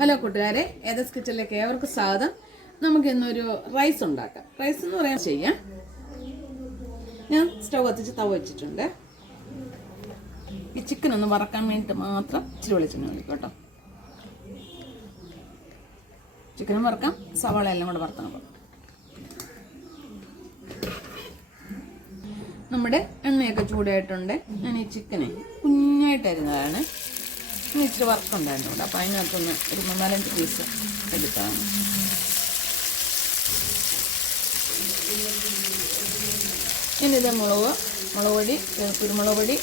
Hello കൂട്ടുകാരെ, ഏതസ് കിച്ചണിലേക്ക് ഏവർക്കും സ്വാഗതം. നമുക്ക് ഇന്നൊരു റൈസ് ഉണ്ടാക്കാം. റൈസ് എന്ന് പറയാൻ ചെയ്യാം. ഞാൻ സ്റ്റൗ കത്തിച്ച് തവ വെച്ചിട്ടുണ്ട്. ഈ ചിക്കൻ ഒന്ന് വറക്കാൻ വേണ്ടിയിട്ട് മാത്രം ഇച്ചിരി വെളിച്ചെണ്ണ ഒഴിക്കും കേട്ടോ. ചിക്കനും വറക്കാം, സവാള എല്ലാം കൂടെ വറുത്തണം. നമ്മുടെ എണ്ണയൊക്കെ ചൂടായിട്ടുണ്ട്. ഞാൻ ഈ ചിക്കനെ കുഞ്ഞായിട്ടായിരുന്നതാണ്. ഇച്ചിരി വറുക്കുണ്ടായിരുന്നു ഇവിടെ, അപ്പം അതിനകത്തൊന്ന് ഒരു 4-5 പീസ് എടുത്താണ്. ഇനിത് മുളക് പൊടി, കുരുമുളക് പൊടി,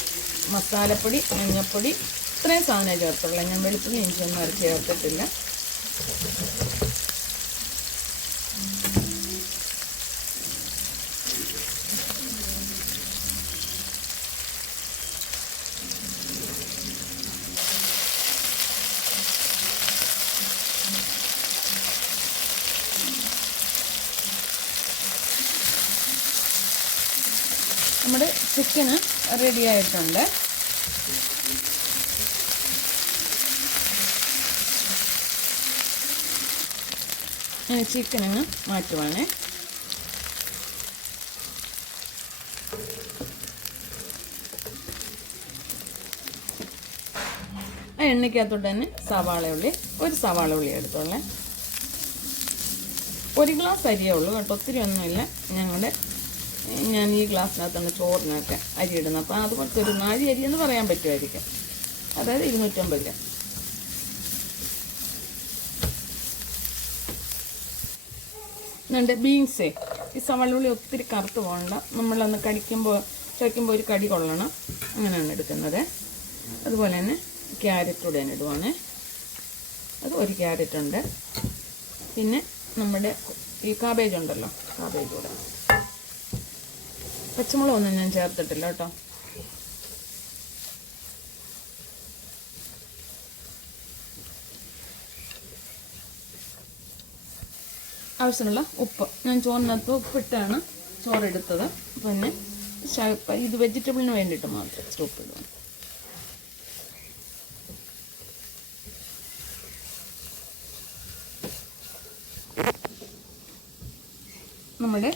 മസാലപ്പൊടി, മഞ്ഞൾപ്പൊടി, ഇത്രയും സാധനം ചേർത്തുള്ള. ഞാൻ വെളുത്തുള്ളി ഇഞ്ചിയൊന്നും അരച്ച് ചേർത്തിട്ടില്ല. നമ്മുടെ ചിക്കന് റെഡി ആയിട്ടുണ്ട്. ഞാൻ ചിക്കനങ്ങ് മാറ്റുവാണ്. ആ എണ്ണയ്ക്കകത്തോട്ട് തന്നെ ഒരു സവാള ഉള്ളി എടുത്തോളേ. 1 ഗ്ലാസ് അരിയേ ഉള്ളൂ കേട്ടോ, ഒത്തിരി ഒന്നുമില്ല. ഞാൻ ഈ ഗ്ലാസ്സിനകത്താണ് ചോറിനൊക്കെ അരി ഇടുന്നത്. അപ്പോൾ അത് കുറച്ചൊരു 4 അരി എന്ന് പറയാൻ പറ്റുമായിരിക്കും. അതായത് 250 ഗ്രാം. എന്നുണ്ട് ബീൻസേ, ഈ സവാളുള്ളി ഒത്തിരി കറുത്ത് പോകണ്ട. നമ്മളൊന്ന് ചവയ്ക്കുമ്പോൾ ഒരു കടി കൊള്ളണം. അങ്ങനെയാണ് എടുക്കുന്നത്. അതുപോലെ തന്നെ ക്യാരറ്റ് കൂടെ തന്നെ ഇടുവാണ്. അത് 1 ക്യാരറ്റ് ഉണ്ട്. പിന്നെ നമ്മുടെ ഈ കാബേജ് ഉണ്ടല്ലോ, കാബേജ് കൂടെ. പച്ചമുളകൊന്നും ഞാൻ ചേർത്തിട്ടില്ല കേട്ടോ. ആവശ്യമുള്ള ഉപ്പ്. ഞാൻ ചോറിനകത്ത് ഉപ്പിട്ടാണ് ചോറെടുത്തത്. പിന്നെ ഇത് വെജിറ്റബിളിന് വേണ്ടിയിട്ട് മാത്രം ഇച്ചിരി ഉപ്പിടുക. നമ്മുടെ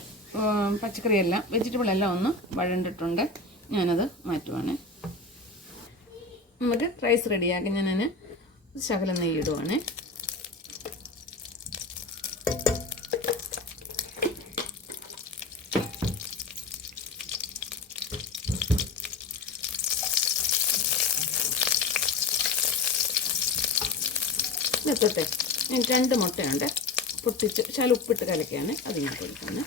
പച്ചക്കറിയെല്ലാം വെജിറ്റബിളെല്ലാം ഒന്ന് വഴണ്ടിട്ടുണ്ട്. ഞാനത് മാറ്റുവാണ്. നമുക്ക് റൈസ് റെഡിയാക്കി ഞാൻ ശകലം നെയ്യ് ഇടുവാണ്. നിർത്തട്ടെ. ഞാൻ 2 മുട്ടയുണ്ട്, പൊട്ടിച്ച് ഉപ്പിട്ട് കലക്കിയാണ് അതിങ്ങോട്ട് കൊടുക്കുന്നത്.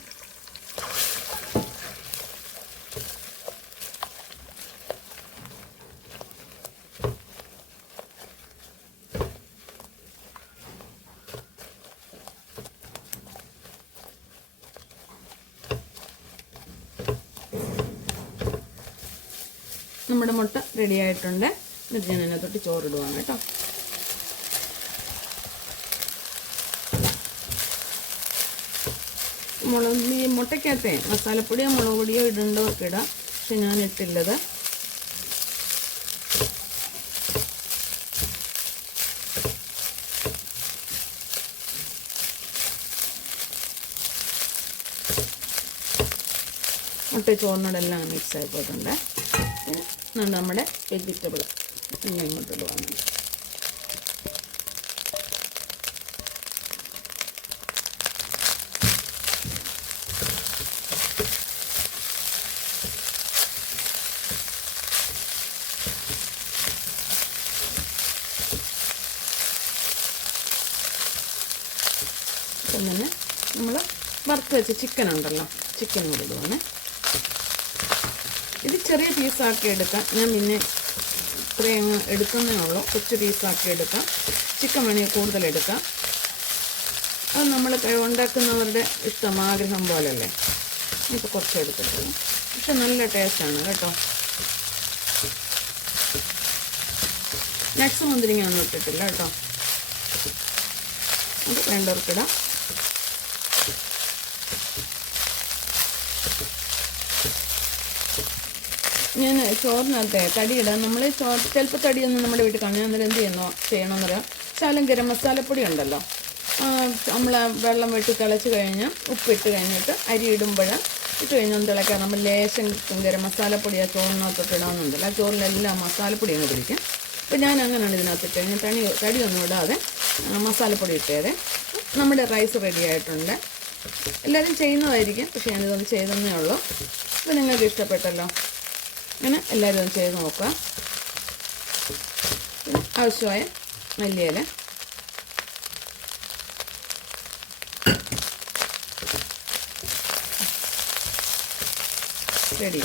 നമ്മുടെ മുട്ട റെഡി ആയിട്ടുണ്ട്. എന്നിട്ട് ഞാൻ അതിനകത്തോട്ട് ചോറിടുവാണ് കേട്ടോ. ഈ മുട്ടയ്ക്കകത്തെ മസാലപ്പൊടിയോ മുളക് പൊടിയോ ഇടേണ്ടതൊക്കെ ഇടാം. പക്ഷെ ഞാൻ ഇട്ടില്ലത്. മുട്ട ചോറിനോടെല്ലാം മിക്സ് ആയിപ്പോയിട്ടുണ്ട്. പിന്നെ നമ്മുടെ വെജിറ്റബിൾ ഇങ്ങോട്ട് ഇടുവാണ്. പിന്നെ നമ്മൾ വറുത്ത് വെച്ച ചിക്കൻ ഉണ്ടല്ലോ, ചിക്കൻ കൂടി ഇടുവാണ്. ഇത് ചെറിയ പീസാക്കി എടുക്കാം. ഞാൻ പിന്നെ ഇത്രയും എടുക്കുന്നേ ഉള്ളൂ. കൊച്ചു പീസാക്കി എടുക്കാം. ചിക്കൻ വേണമെങ്കിൽ കൂടുതലെടുക്കാം. അത് നമ്മൾ ഉണ്ടാക്കുന്നവരുടെ ഇഷ്ടം, ആഗ്രഹം പോലെയല്ലേ. ഇപ്പോൾ കുറച്ച് എടുത്തിട്ടുള്ളൂ. പക്ഷെ നല്ല ടേസ്റ്റാണ് കേട്ടോ. നട്ട്സ് മുന്തിരിങ്ങ ഒന്നും ഇട്ടിട്ടില്ല കേട്ടോ. അത് വേണ്ടവർക്കിടാം. ഞാൻ ചോറിനകത്തെ തടിയിടാം. നമ്മൾ ചിലപ്പോൾ തടിയൊന്നും നമ്മുടെ വീട്ടിൽ കാണാൻ, അന്നേരം എന്ത് ചെയ്യണമെന്നറിയാം, ശകലം ഗരം മസാലപ്പൊടി ഉണ്ടല്ലോ, നമ്മൾ വെള്ളം വെട്ടി തിളച്ച് കഴിഞ്ഞ് ഉപ്പിട്ട് കഴിഞ്ഞിട്ട് അരി ഇടുമ്പോൾ ഇട്ട് കഴിഞ്ഞൊന്ന് തിളയ്ക്കാൻ നമ്മൾ ലേശം ഗരം മസാലപ്പൊടി ആ ചോറിനകത്തൊക്കെ ഇടാമെന്നുണ്ടല്ലോ, ആ ചോറിലെല്ലാം മസാലപ്പൊടി അങ്ങ് പിടിക്കും. അപ്പോൾ ഞാൻ അങ്ങനെയാണ് ഇതിനകത്തിട്ട് കഴിഞ്ഞാൽ തടിയൊന്നും ഇടാതെ മസാലപ്പൊടി ഇട്ടേരെ. നമ്മുടെ റൈസ് റെഡി ആയിട്ടുണ്ട്. എല്ലാവരും ചെയ്യുന്നതായിരിക്കും, പക്ഷേ ഞാനിതൊന്ന് ചെയ്തെന്നേ ഉള്ളൂ. അപ്പോൾ നിങ്ങൾക്ക് ഇഷ്ടപ്പെട്ടല്ലോ, അങ്ങനെ എല്ലാവരും ഒന്ന് ചെയ്ത് നോക്കുക. പിന്നെ ആവശ്യമായ മല്ലിയില, റെഡി.